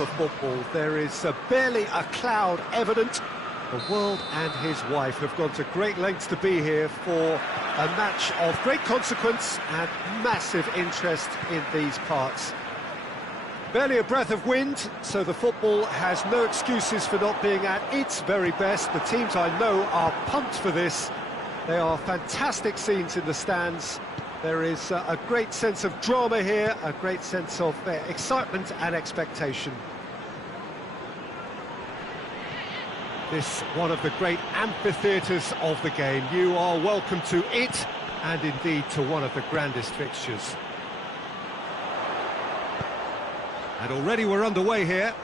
for football. There is barely a cloud evident. The world and his wife have gone to great lengths to be here for a match of great consequence and massive interest in these parts. Barely a breath of wind, so the football has no excuses for not being at its very best. The teams I know are pumped for this. They are fantastic scenes in the stands. There is a great sense of drama here, a great sense of excitement and expectation. This one of the great amphitheatres of the game. You are welcome to it, and indeed to one of the grandest fixtures. And already we're underway here.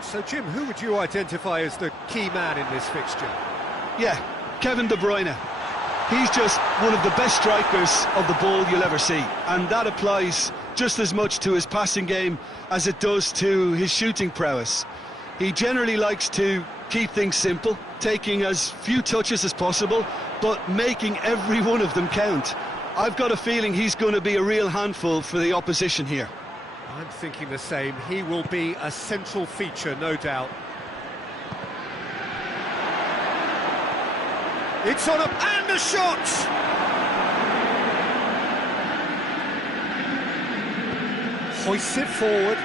So, Jim, who would you identify as the key man in this fixture? Yeah, Kevin De Bruyne. He's just one of the best strikers of the ball you'll ever see. And that applies just as much to his passing game as it does to his shooting prowess. He generally likes to keep things simple, taking as few touches as possible, but making every one of them count. I've got a feeling he's going to be a real handful for the opposition here. I'm thinking the same. He will be a central feature, no doubt. It's on and a shot! Hoists it forward.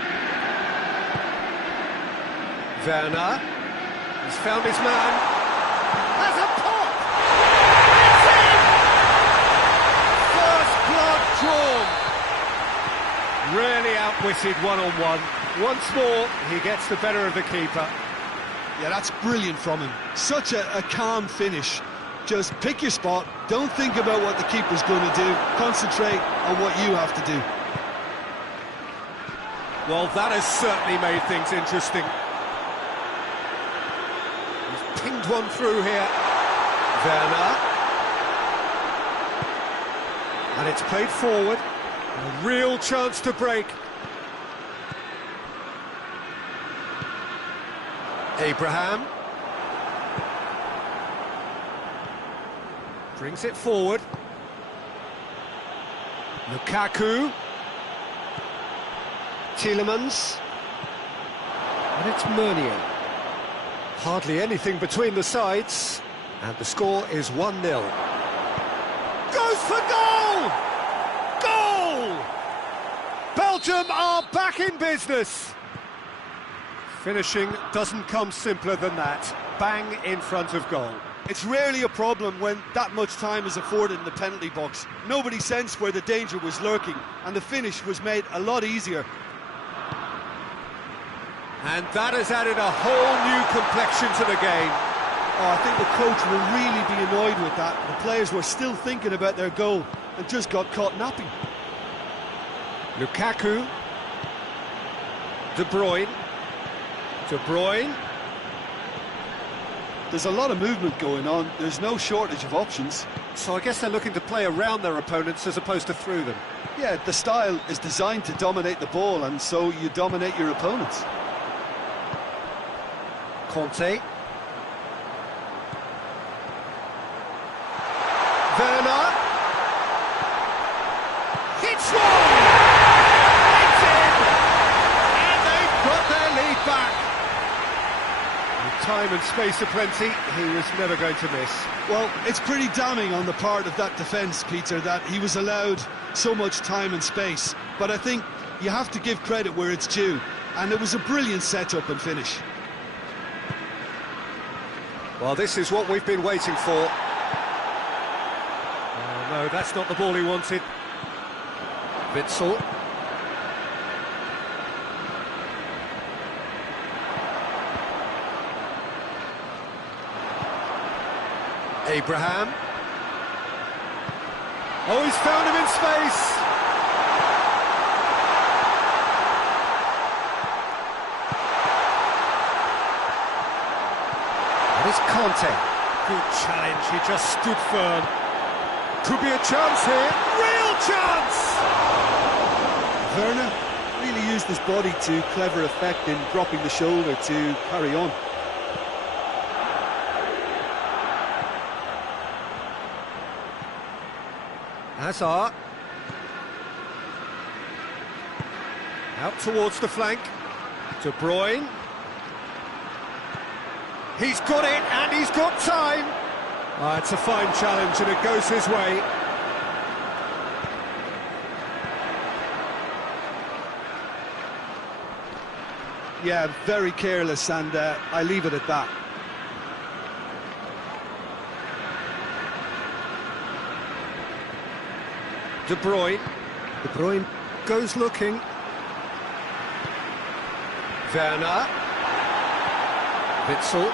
Werner, he's found his man, has a pop! It's in! First blood drawn. Really outwitted one-on-one. Once more, he gets the better of the keeper. Yeah, that's brilliant from him. Such a calm finish. Just pick your spot, don't think about what the keeper's going to do, concentrate on what you have to do. Well, that has certainly made things interesting. He's pinged one through here. Werner. And it's played forward. A real chance to break. Abraham. Brings it forward. Lukaku. Tielemans. And it's Meunier. Hardly anything between the sides. And the score is 1-0. Goes for goal! Goal! Belgium are back in business. Finishing doesn't come simpler than that. Bang in front of goal. It's rarely a problem when that much time is afforded in the penalty box. Nobody sensed where the danger was lurking, and the finish was made a lot easier. And that has added a whole new complexion to the game. Oh, I think the coach will really be annoyed with that. The players were still thinking about their goal and just got caught napping. Lukaku. De Bruyne. De Bruyne. There's a lot of movement going on. There's no shortage of options. So I guess they're looking to play around their opponents as opposed to through them. Yeah, the style is designed to dominate the ball, and so you dominate your opponents. Conte. Werner. Hits one! It's in! And they've got their lead back. With time and space aplenty, he was never going to miss. Well, it's pretty damning on the part of that defence, Peter, that he was allowed so much time and space. But I think you have to give credit where it's due. And it was a brilliant setup and finish. Well, this is what we've been waiting for. Oh, no, that's not the ball he wanted. Witsel. Abraham. Oh, he's found him in space. And it's Conte. Good challenge, he just stood firm. Could be a chance here. Real chance! Werner really used his body to clever effect in dropping the shoulder to carry on. Hazard. Out towards the flank. De Bruyne. He's got it, and he's got time. It's a fine challenge, and it goes his way. Yeah, very careless, and I leave it at that. De Bruyne. De Bruyne goes looking. Werner. Witsel.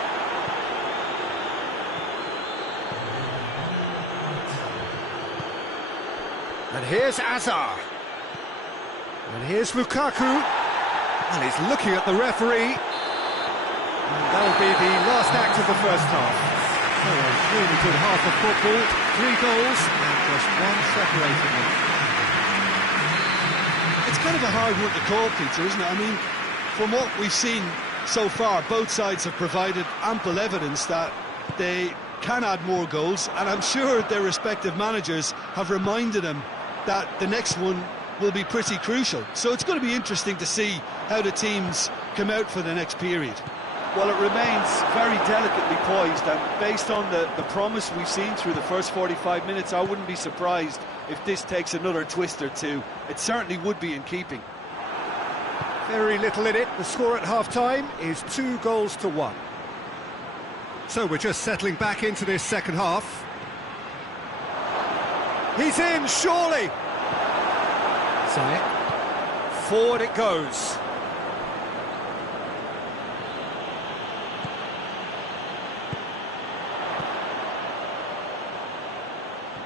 And here's Azar. And here's Lukaku. And he's looking at the referee. And that'll be the last act of the first half. So a really good half of football. 3 goals and just one separating them. It's kind of a hard one to call, Peter, isn't it? I mean, from what we've seen so far, both sides have provided ample evidence that they can add more goals, and I'm sure their respective managers have reminded them that the next one will be pretty crucial. So it's going to be interesting to see how the teams come out for the next period. Well, it remains very delicately poised, and based on the promise we've seen through the first 45 minutes, I wouldn't be surprised if this takes another twist or two. It certainly would be in keeping. Very little in it. The score at half-time is 2-1. So we're just settling back into this second half. He's in, surely! Ziyech. Forward it goes.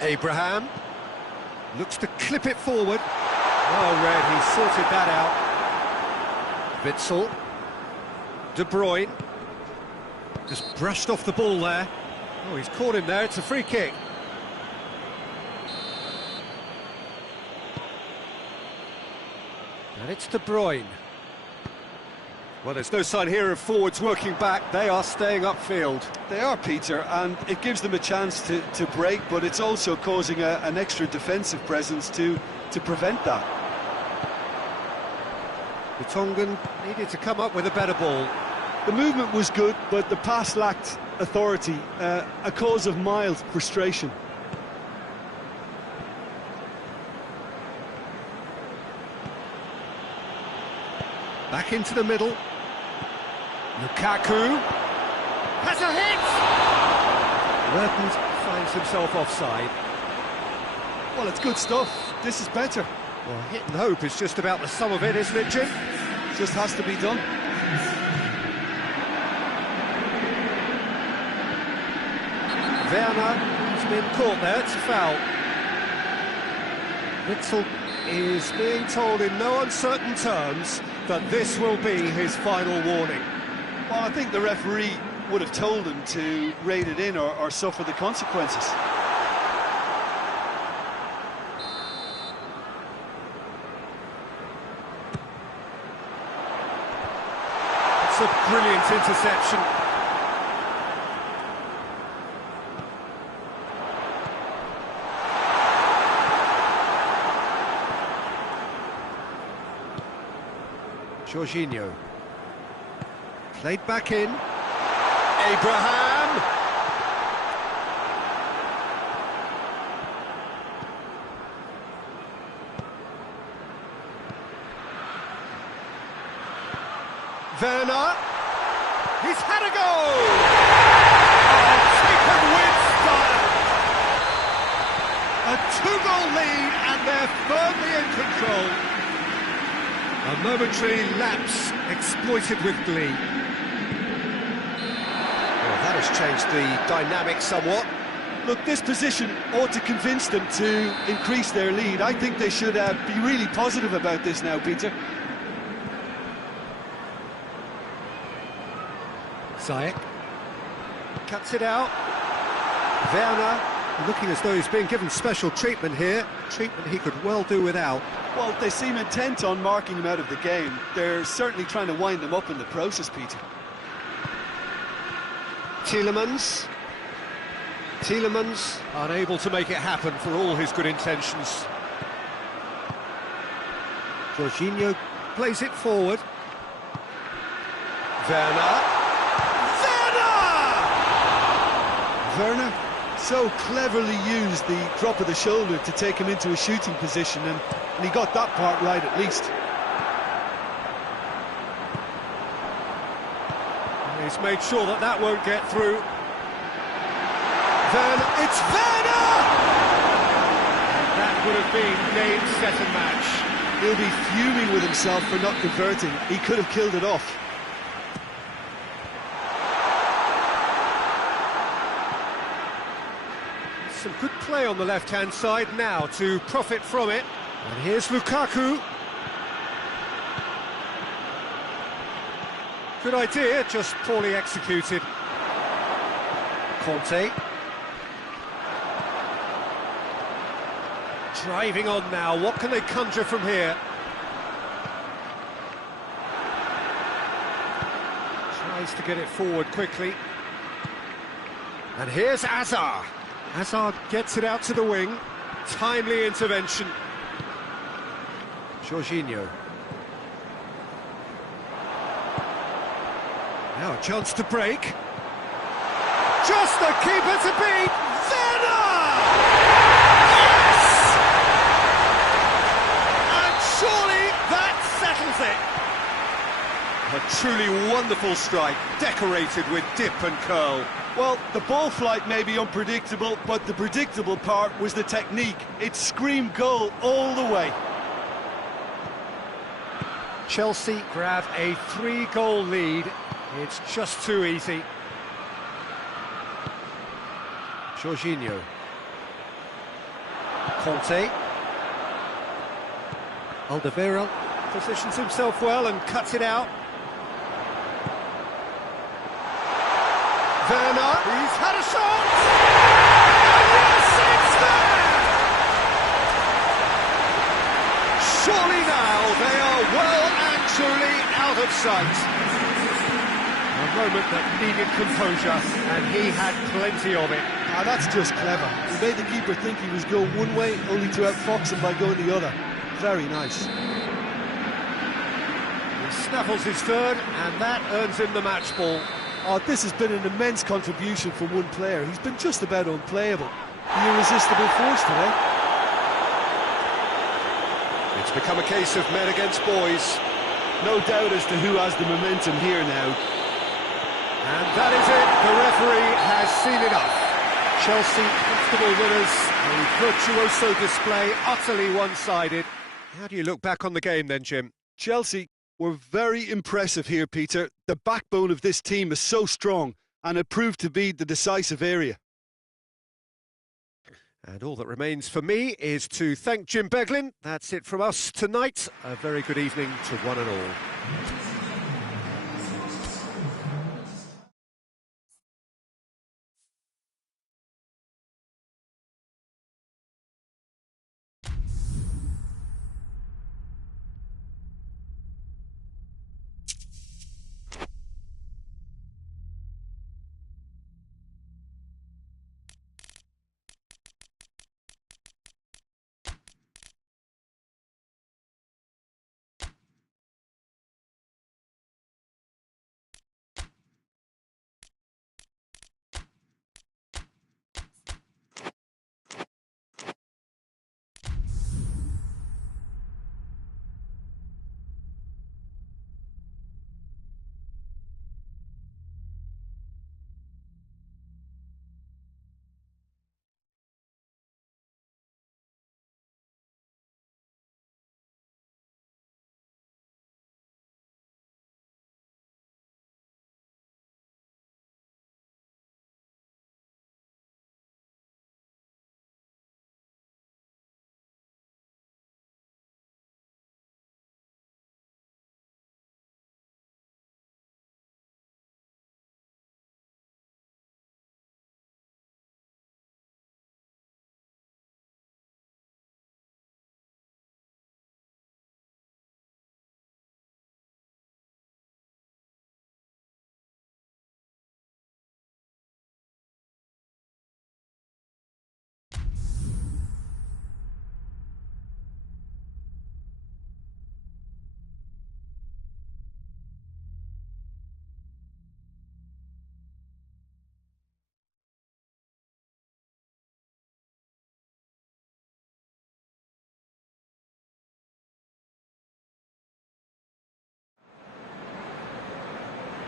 Abraham looks to clip it forward. Well read, he sorted that out. Witsel. De Bruyne. Just brushed off the ball there. Oh, he's caught him there, it's a free kick. And it's De Bruyne. Well, there's no sign here of forwards working back. They are staying upfield. They are, Peter, and it gives them a chance to break, but it's also causing an extra defensive presence to prevent that. The Tongan needed to come up with a better ball. The movement was good, but the pass lacked authority, a cause of mild frustration. Back into the middle. Lukaku has a hit! Mertens finds himself offside. Well, it's good stuff. This is better. Well, hit and hope is just about the sum of it, isn't it, Jim? Just has to be done. Werner has been caught there, it's a foul. Witsel is being told in no uncertain terms that this will be his final warning. Well, I think the referee would have told him to rate it in or suffer the consequences. It's a brilliant interception. Jorginho. Played back in. Abraham! Werner! He's had a go! Oh, taken with style! A 2-goal lead and they're firmly in control. A momentary lapse exploited with glee. Well, that has changed the dynamic somewhat. Look, this position ought to convince them to increase their lead. I think they should be really positive about this now, Peter. Ziyech cuts it out. Werner looking as though he's being given special treatment here. Treatment he could well do without. Well, they seem intent on marking him out of the game. They're certainly trying to wind them up in the process, Peter. Tielemans unable to make it happen for all his good intentions. Jorginho plays it forward. Werner! Werner so cleverly used the drop of the shoulder to take him into a shooting position, and he got that part right at least. He's made sure that that won't get through. Werner, it's Werner! And that would have been game, set and match. He'll be fuming with himself for not converting. He could have killed it off. Some good play on the left-hand side now to profit from it. And here's Lukaku. Good idea, just poorly executed. Conte. Driving on now, what can they conjure from here? Tries to get it forward quickly. And here's Hazard. Hazard gets it out to the wing. Timely intervention. Jorginho. Now a chance to break. Just the keeper to beat. Werner! Yes! And surely that settles it. A truly wonderful strike, decorated with dip and curl. Well, the ball flight may be unpredictable, but the predictable part was the technique. It screamed goal all the way. Chelsea grab a 3-goal lead. It's just too easy. Jorginho. Conte. Alderweireld positions himself well and cuts it out. Werner, he's had a shot! And yes, it's there! Surely now they are well and truly out of sight. A moment that needed composure, and he had plenty of it. Ah, that's just clever. He made the keeper think he was going one way, only to outfox him by going the other. Very nice. He snaffles his third, and that earns him the match ball. Oh, this has been an immense contribution from one player. He's been just about unplayable. The irresistible force today. It's become a case of men against boys. No doubt as to who has the momentum here now. And that is it. The referee has seen enough. Chelsea comfortable winners. A virtuoso display, utterly one-sided. How do you look back on the game then, Jim? Chelsea were very impressive here, Peter. The backbone of this team is so strong, and it proved to be the decisive area. And all that remains for me is to thank Jim Beglin. That's it from us tonight. A very good evening to one and all.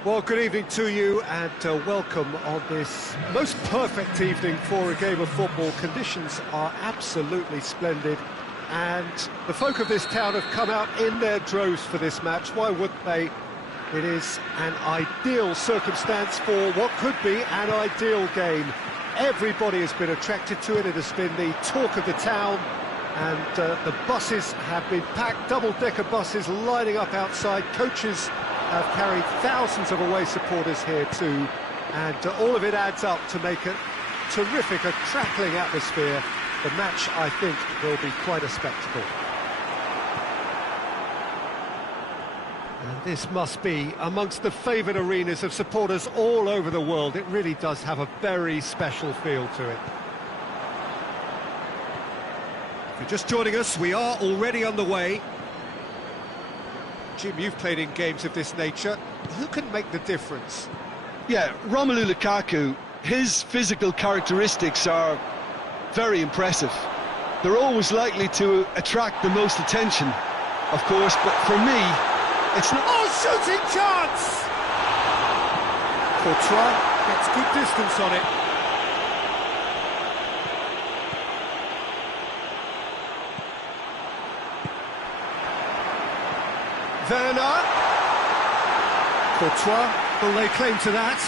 Well, good evening to you and welcome on this most perfect evening for a game of football. Conditions are absolutely splendid and the folk of this town have come out in their droves for this match. Why wouldn't they? It is an ideal circumstance for what could be an ideal game. Everybody has been attracted to it. It has been the talk of the town, and the buses have been packed, double-decker buses lining up outside. Coaches have carried thousands of away supporters here too, and all of it adds up to make a terrific, a crackling atmosphere. The match, I think, will be quite a spectacle. And this must be amongst the favoured arenas of supporters all over the world. It really does have a very special feel to it. If you're just joining us, we are already on the way. Jim, you've played in games of this nature. Who can make the difference? Yeah, Romelu Lukaku, his physical characteristics are very impressive. They're always likely to attract the most attention, of course, but for me, it's not... Oh, shooting chance! Courtois gets good distance on it. Werner. Courtois will lay claim to that.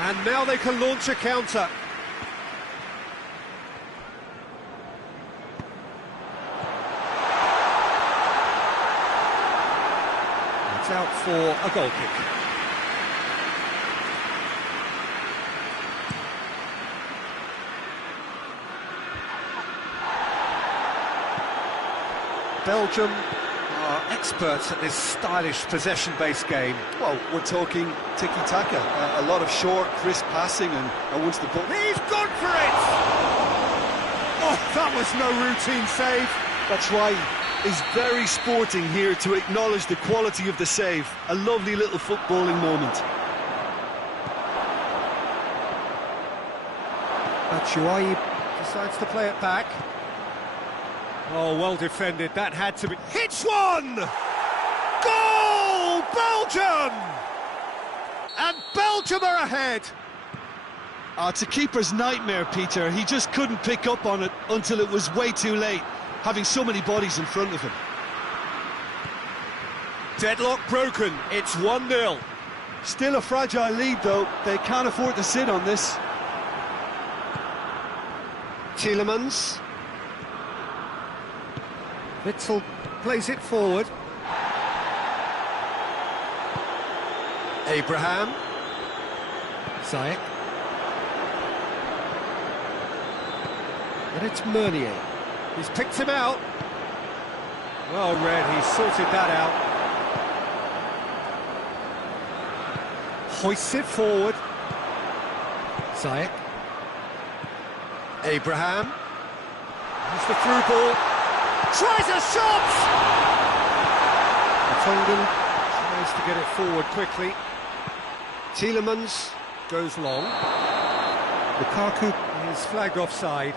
And now they can launch a counter. It's out for a goal kick. Belgium are experts at this stylish possession-based game. Well, we're talking tiki-taka, a lot of short, crisp passing, and once the ball... He's gone for it! Oh, that was no routine save. That's why he's very sporting here to acknowledge the quality of the save. A lovely little footballing moment. Batshuayi decides to play it back. Oh, well defended, that had to be... Hits one! Goal! Belgium! And Belgium are ahead! It's a keeper's nightmare, Peter. He just couldn't pick up on it until it was way too late, having so many bodies in front of him. Deadlock broken, it's 1-0. Still a fragile lead, though. They can't afford to sit on this. Tielemans. Witzel plays it forward. Abraham. Ziyech. And it's Meunier. He's picked him out. Well read, he's sorted that out. Hoists it forward. Ziyech. Abraham. Here's the through ball. Tries a shot! Tongan tries to get it forward quickly. Tielemans goes long. Lukaku is flagged offside.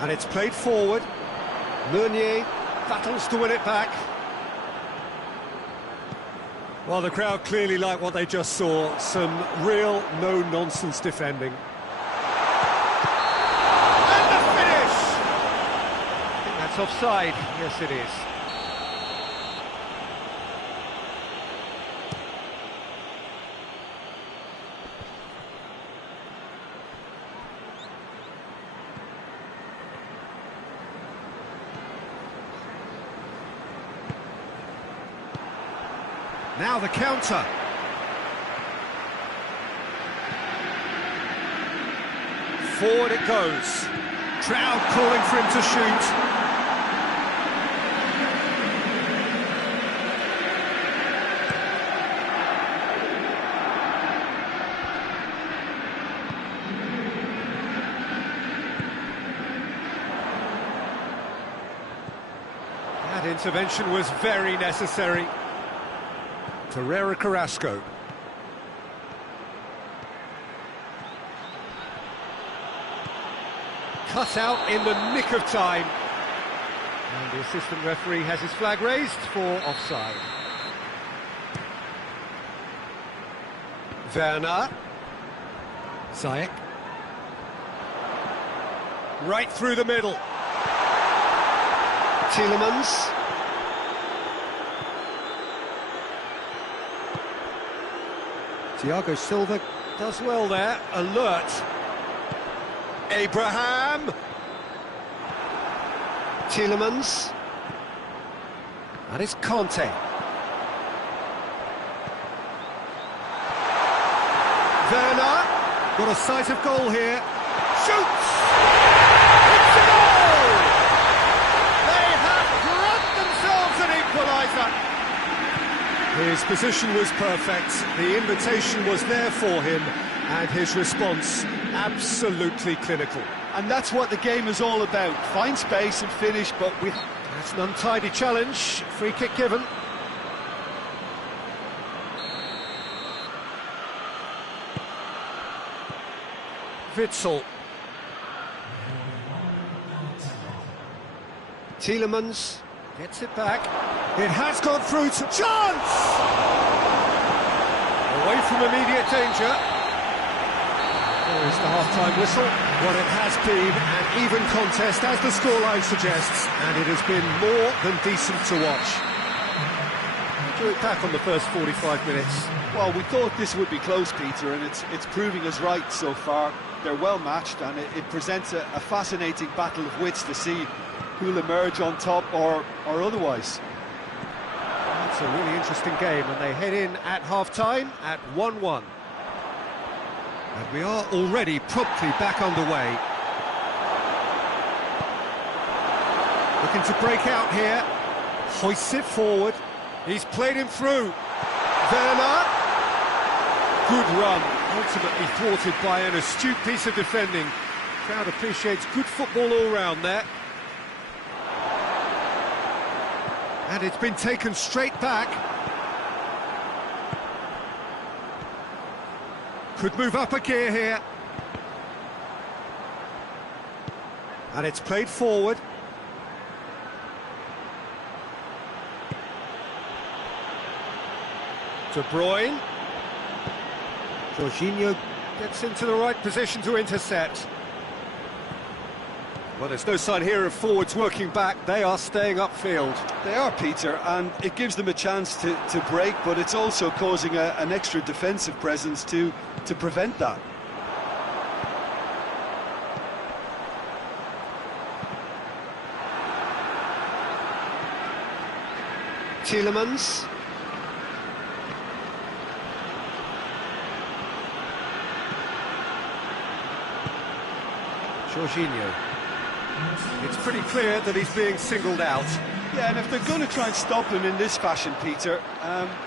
And it's played forward. Meunier battles to win it back. Well, the crowd clearly like what they just saw. Some real no-nonsense defending. And the finish! I think that's offside. Yes, it is. Now the counter. Forward it goes. Crowd calling for him to shoot. That intervention was very necessary. Ferreira Carrasco. cut out in the nick of time. And the assistant referee has his flag raised for offside. Werner. Ziyech. Right through the middle. Tielemans. Thiago Silva does well there, alert. Abraham. Tielemans. That is Conte. Werner. Got a sight of goal here. Shoots! It's a goal! They have grabbed themselves an equaliser. His position was perfect, the invitation was there for him, and his response absolutely clinical. And that's what the game is all about. Find space and finish, but with... That's an untidy challenge, free kick given. Witsel. Tielemans gets it back. It has gone through to chance! Away from immediate danger. There is the half-time whistle. What it has been an even contest, as the scoreline suggests, and it has been more than decent to watch. Do it back on the first 45 minutes. Well, we thought this would be close, Peter, and it's proving us right so far. They're well matched, and it presents a fascinating battle of wits to see who'll emerge on top or otherwise. It's a really interesting game, and they head in at half-time at 1-1. And we are already promptly back underway. Looking to break out here. Hoists it forward. He's played him through. Werner. Good run, ultimately thwarted by an astute piece of defending. Crowd appreciates good football all round there. And it's been taken straight back. Could move up a gear here. And it's played forward. De Bruyne. Jorginho gets into the right position to intercept. Well, there's no sign here of forwards working back. They are staying upfield. They are, Peter, and it gives them a chance to break, but it's also causing an extra defensive presence to prevent that. Tielemans. Jorginho. It's pretty clear that he's being singled out. Yeah, and if they're going to try and stop him in this fashion, Peter,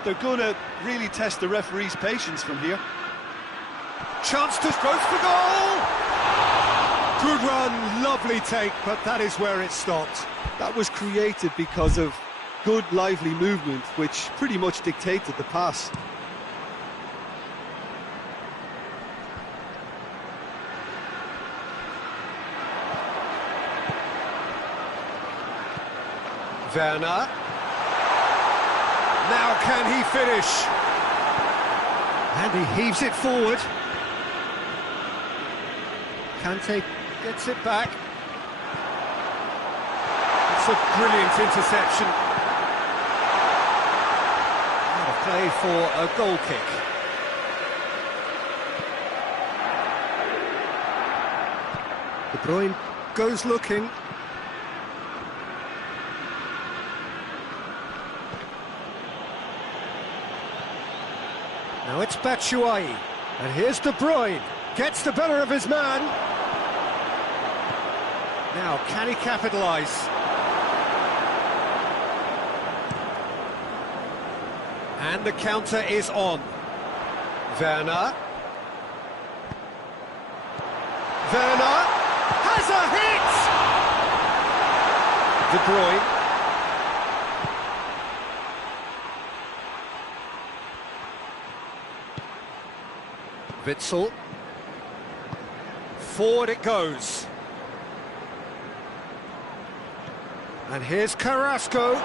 they're going to really test the referee's patience from here. Chance to goes for goal! Good run, lovely take, but that is where it stopped. That was created because of good, lively movement, which pretty much dictated the pass. Werner. Now can he finish? And he heaves it forward. Kante gets it back. It's a brilliant interception. Out of play for a goal kick. De Bruyne goes looking. Now it's Batshuayi, and here's De Bruyne, gets the better of his man. Now, can he capitalise? And the counter is on. Werner. Werner has a hit! De Bruyne. Witsel. Forward it goes. And here's Carrasco.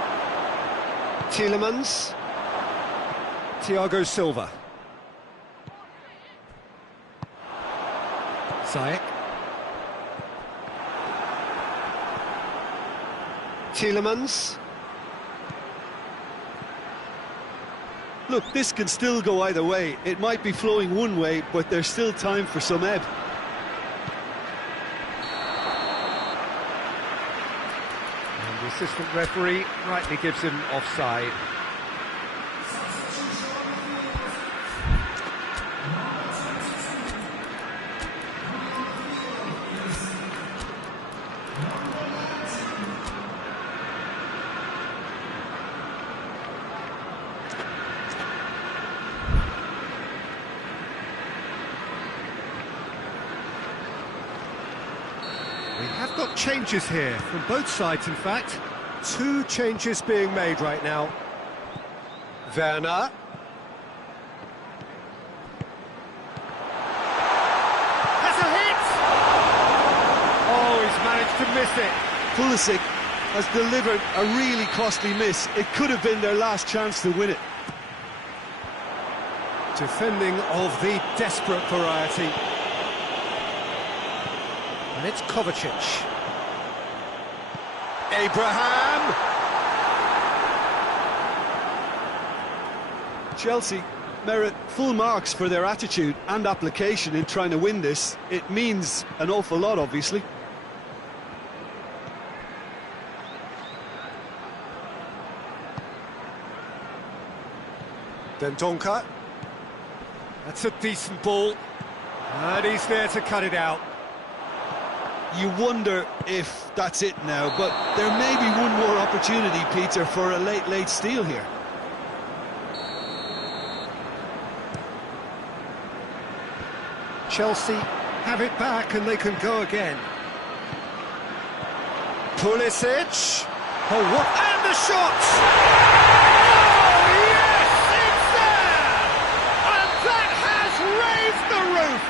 Tielemans. Thiago Silva. Ziyech. Tielemans. Look, this can still go either way. It might be flowing one way, but there's still time for some ebb. And the assistant referee rightly gives him offside. We have got changes here, from both sides in fact. 2 changes being made right now. Werner. Has a hit! Oh, he's managed to miss it. Pulisic has delivered a really costly miss. It could have been their last chance to win it. Defending of the desperate variety. And it's Kovacic. Abraham! Chelsea merit full marks for their attitude and application in trying to win this. It means an awful lot, obviously. Dendoncker. That's a decent ball. And he's there to cut it out. You wonder if that's it now, but there may be one more opportunity, Peter, for a late steal here. Chelsea have it back and they can go again. Pulisic. Oh, what? And the shot! Oh, yes, it's there! And that has raised the roof!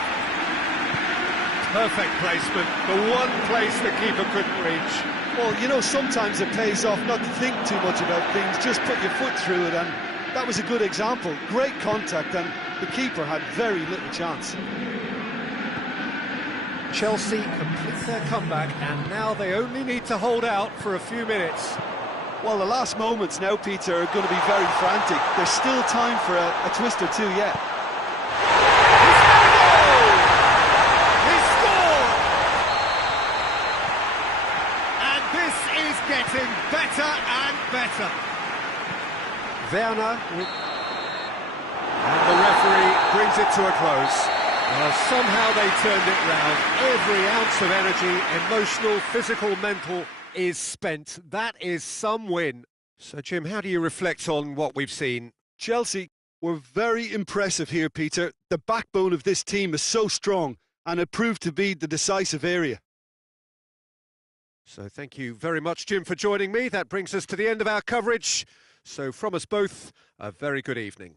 Perfect placement, the one place the keeper couldn't reach. Well, you know, sometimes it pays off not to think too much about things, just put your foot through it, and that was a good example. Great contact, and the keeper had very little chance. Chelsea complete their comeback, and now they only need to hold out for a few minutes. Well, the last moments now, Peter, are going to be very frantic. There's still time for a twist or two yet. Getting better and better. Werner, and the referee brings it to a close. Well, somehow they turned it round. Every ounce of energy, emotional, physical, mental, is spent. That is some win. So, Jim, how do you reflect on what we've seen? Chelsea were very impressive here, Peter. The backbone of this team is so strong, and it proved to be the decisive area. So thank you very much, Jim, for joining me. That brings us to the end of our coverage. So from us both, a very good evening.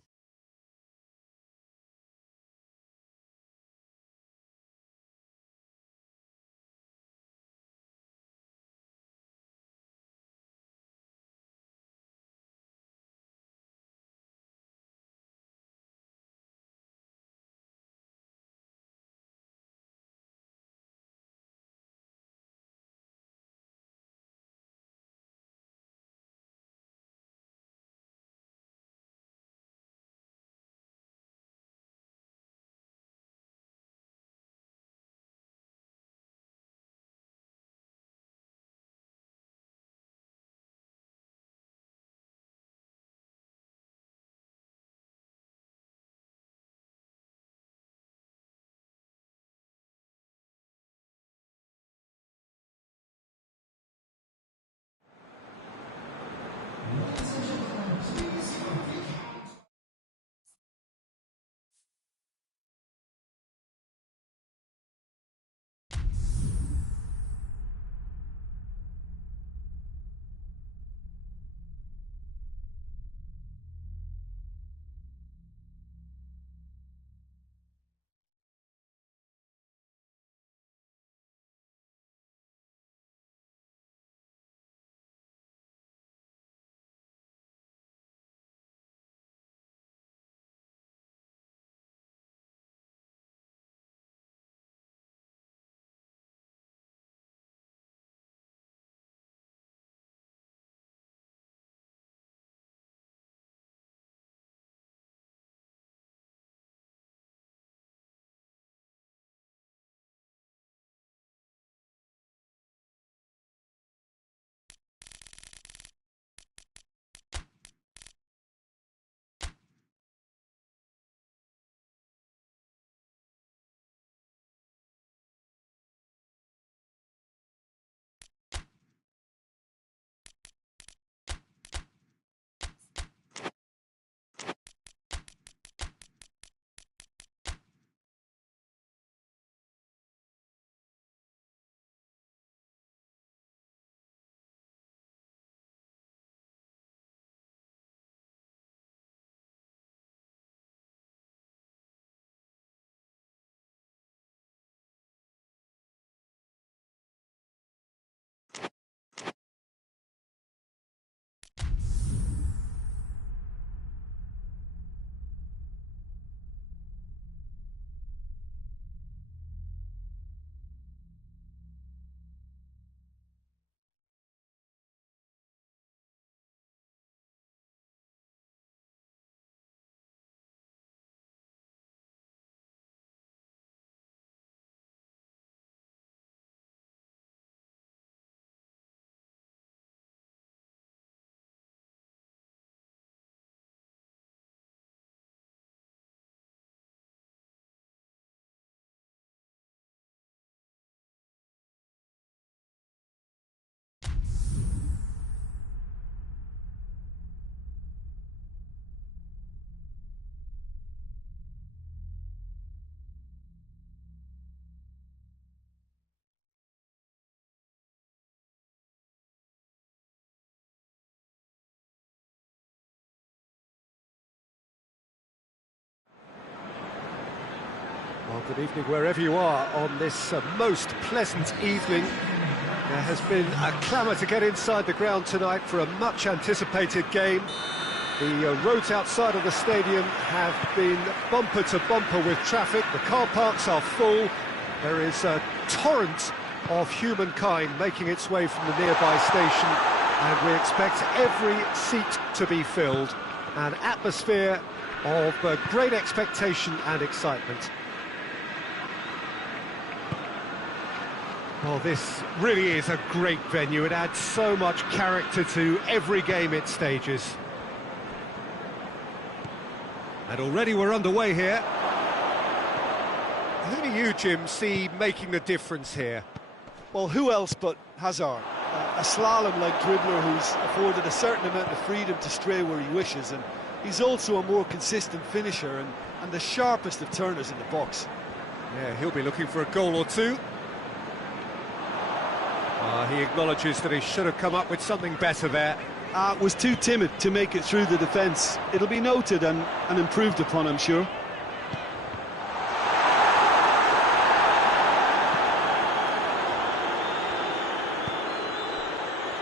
Good evening wherever you are on this most pleasant evening. There has been a clamour to get inside the ground tonight for a much-anticipated game. The roads outside of the stadium have been bumper to bumper with traffic. The car parks are full. There is a torrent of humankind making its way from the nearby station, and we expect every seat to be filled. An atmosphere of great expectation and excitement. Well, this really is a great venue. It adds so much character to every game it stages. And already we're underway here. Who do you, Jim, see making the difference here? Well, who else but Hazard? A slalom-like dribbler who's afforded a certain amount of freedom to stray where he wishes, and he's also a more consistent finisher and the sharpest of turners in the box. Yeah, he'll be looking for a goal or two. He acknowledges that he should have come up with something better there. Was too timid to make it through the defence. It'll be noted and improved upon, I'm sure.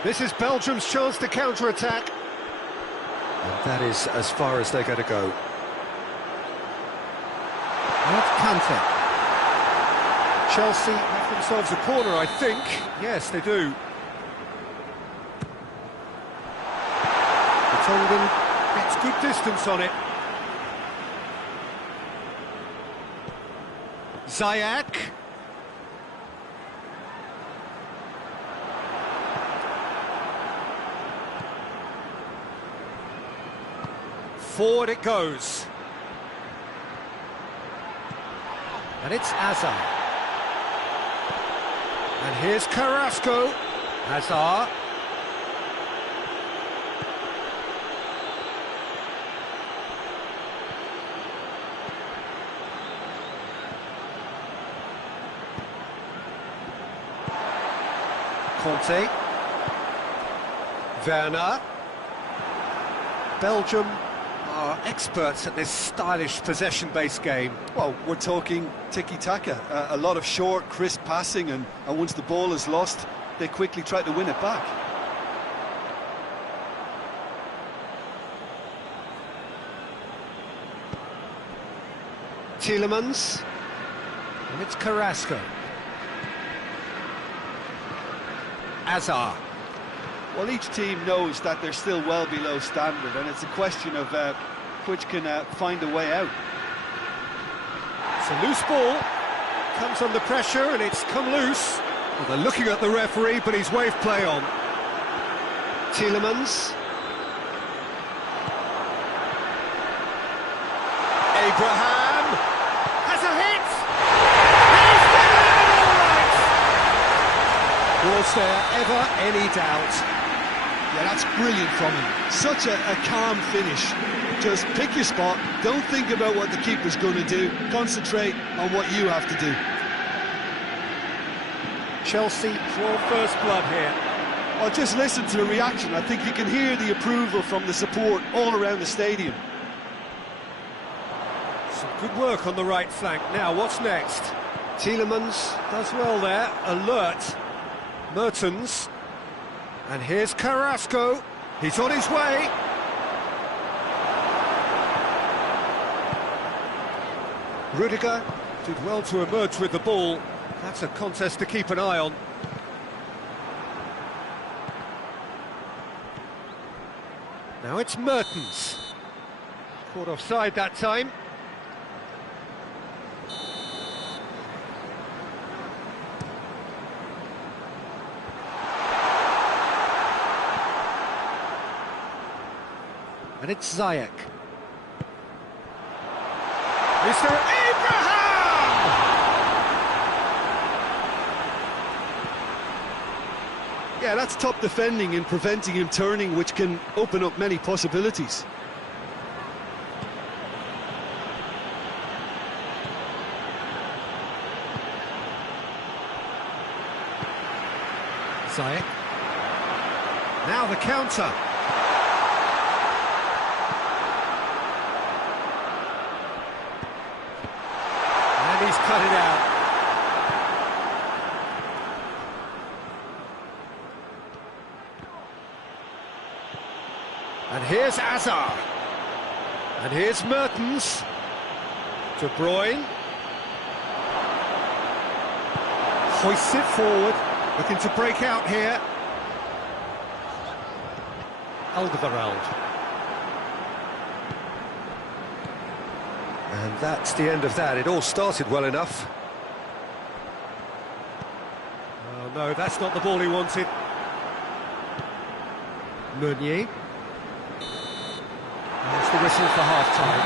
This is Belgium's chance to counter-attack. And that is as far as they're going to go. That's Kante. Chelsea have themselves a corner, I think. Yes, they do. Tongan gets good distance on it. Ziyech. Forward it goes. And it's Hazard. And here's Carrasco. Hazard. Conte. Werner. Belgium are experts at this stylish possession-based game. Well, we're talking tiki-taka, a lot of short, crisp passing, and once the ball is lost, they quickly try to win it back. Tielemans. And it's Carrasco. Hazard. Well, each team knows that they're still well below standard, and it's a question of which can find a way out. It's a loose ball, comes under pressure, and it's come loose. Well, they're looking at the referee, but he's waved play on. Tielemans. Abraham has a hit! He's delivered all right! Was there ever any doubt? Yeah, that's brilliant from him. Such a calm finish. Just pick your spot, don't think about what the keeper's going to do, concentrate on what you have to do. Chelsea draw first blood here. Well, just listen to the reaction. I think you can hear the approval from the support all around the stadium. Some good work on the right flank. Now, what's next? Tielemans does well there, alert. Mertens. And here's Carrasco. He's on his way. Rudiger did well to emerge with the ball. That's a contest to keep an eye on. Now it's Mertens. Caught offside that time. And it's Ziyech. Mr. Abraham! Yeah, that's top defending and preventing him turning, which can open up many possibilities. Ziyech. Now the counter. And he's cut here's Azar. And here's Mertens. De Bruyne. Hoists it forward, looking to break out here. Alderweireld. And that's the end of that. It all started well enough. Oh no, that's not the ball he wanted. Meunier. There's the whistle for half-time.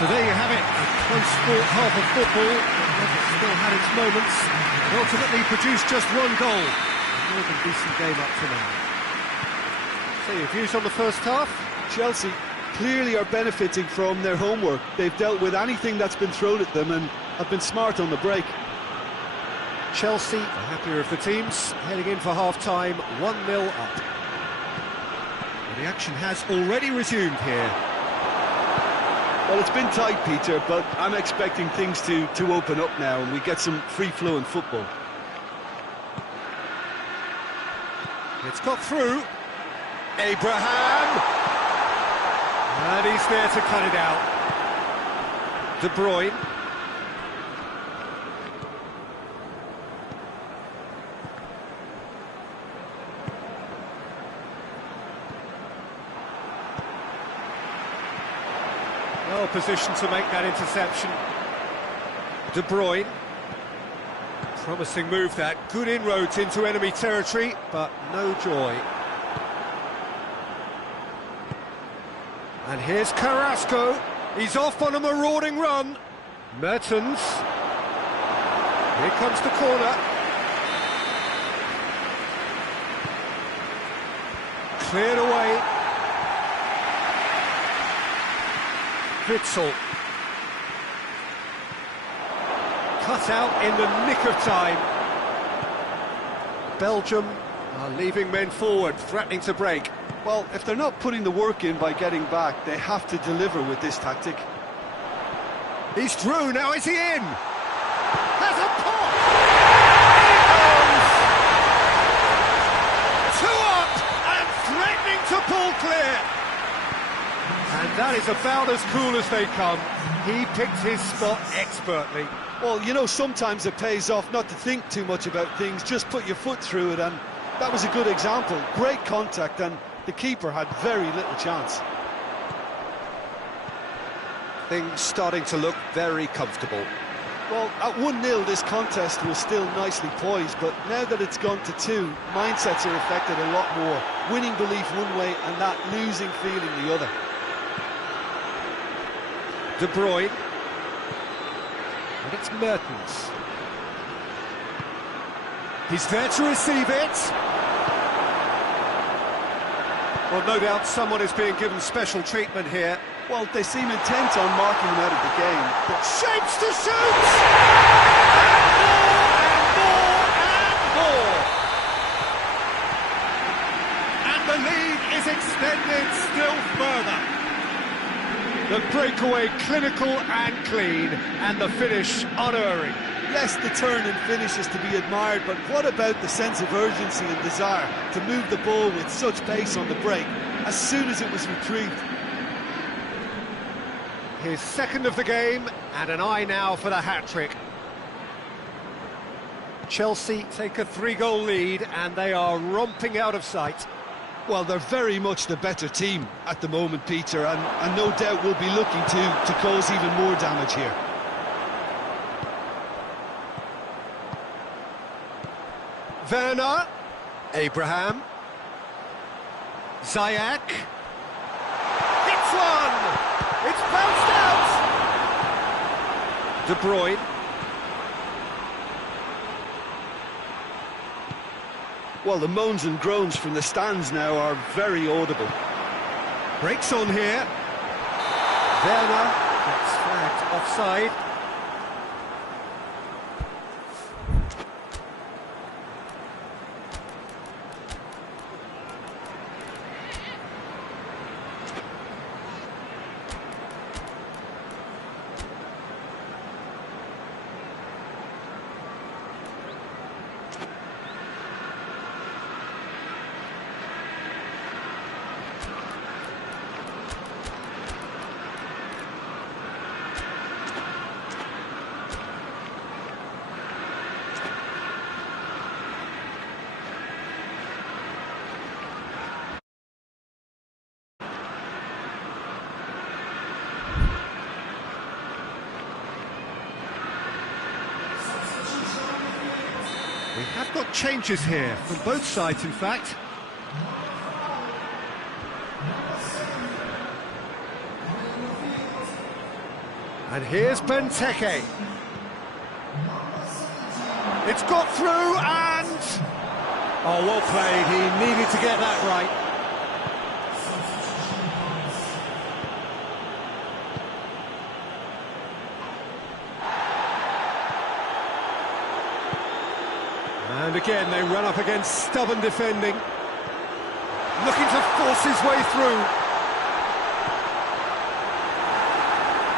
So there you have it, a close sport half of football. It still had its moments, and ultimately produced just one goal. A more than decent game up to now. So your views on the first half? Chelsea clearly are benefiting from their homework. They've dealt with anything that's been thrown at them and have been smart on the break. Chelsea, the happier of the teams, heading in for half-time, 1-0 up. And the action has already resumed here. Well, it's been tight, Peter, but I'm expecting things to open up now and we get some free-flowing football. It's got through. Abraham! And he's there to cut it out. De Bruyne. Well positioned to make that interception. De Bruyne. Promising move that. Good inroads into enemy territory, but no joy. And here's Carrasco. He's off on a marauding run. Mertens. Here comes the corner. Cleared away. Witsel. Cut out in the nick of time. Belgium are leaving men forward, threatening to break. Well, if they're not putting the work in by getting back, they have to deliver with this tactic. He's through, now is he in? Has a pop! He goes! 2 up and threatening to pull clear. And that is about as cool as they come. He picked his spot expertly. Well, you know, sometimes it pays off not to think too much about things, just put your foot through it, and that was a good example. Great contact, and the keeper had very little chance. Things starting to look very comfortable. Well, at 1-0 this contest was still nicely poised, but now that it's gone to 2, mindsets are affected a lot more. Winning belief one way and that losing feeling the other. De Bruyne. And it's Mertens. He's there to receive it. Well, no doubt someone is being given special treatment here. Well, they seem intent on marking him out of the game. But shapes to shoot! And more! And the lead is extended still further. The breakaway clinical and clean, and the finish unerring. Yes, the turn and finish is to be admired, but what about the sense of urgency and desire to move the ball with such pace on the break as soon as it was retrieved? His second of the game, and an eye now for the hat-trick. Chelsea take a 3-goal lead, and they are romping out of sight. Well, they're very much the better team at the moment, Peter, and no doubt will be looking to cause even more damage here. Werner. Abraham. Ziyech. Hits one! It's bounced out! De Bruyne. Well, the moans and groans from the stands now are very audible. Breaks on here. Werner gets flagged offside. We have got changes here, from both sides in fact. And here's Benteke. It's got through and... Oh, well played, he needed to get that right. And again, they run up against stubborn defending. Looking to force his way through.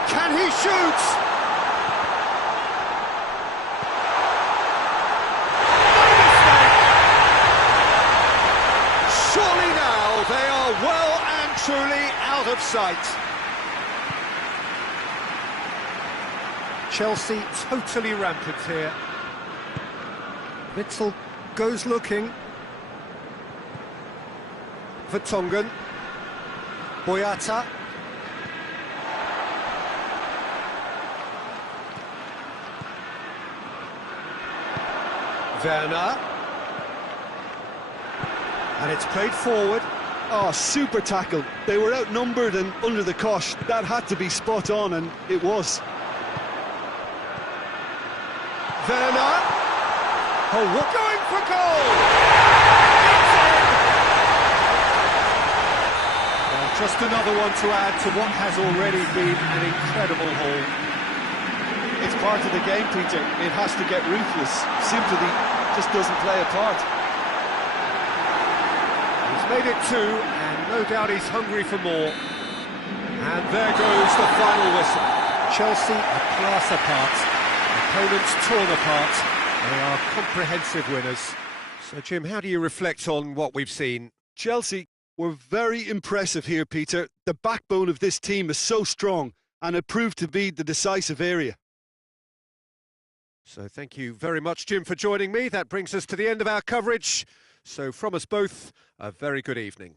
Can he shoot? Surely now they are well and truly out of sight. Chelsea totally rampant here. Witsel goes looking. Vertonghen. Boyata. Werner. And it's played forward. Oh, super tackle. They were outnumbered and under the cosh. That had to be spot on, and it was. Werner. Oh, we're going for goal! Well, just another one to add to what has already been an incredible haul. It's part of the game, Peter. It has to get ruthless. Sympathy just doesn't play a part. He's made it two, and no doubt he's hungry for more. And there goes the final whistle. Chelsea a class apart. Opponents torn apart. They are comprehensive winners. So, Jim, how do you reflect on what we've seen? Chelsea were very impressive here, Peter. The backbone of this team is so strong, and it proved to be the decisive area. So thank you very much, Jim, for joining me. That brings us to the end of our coverage. So from us both, a very good evening.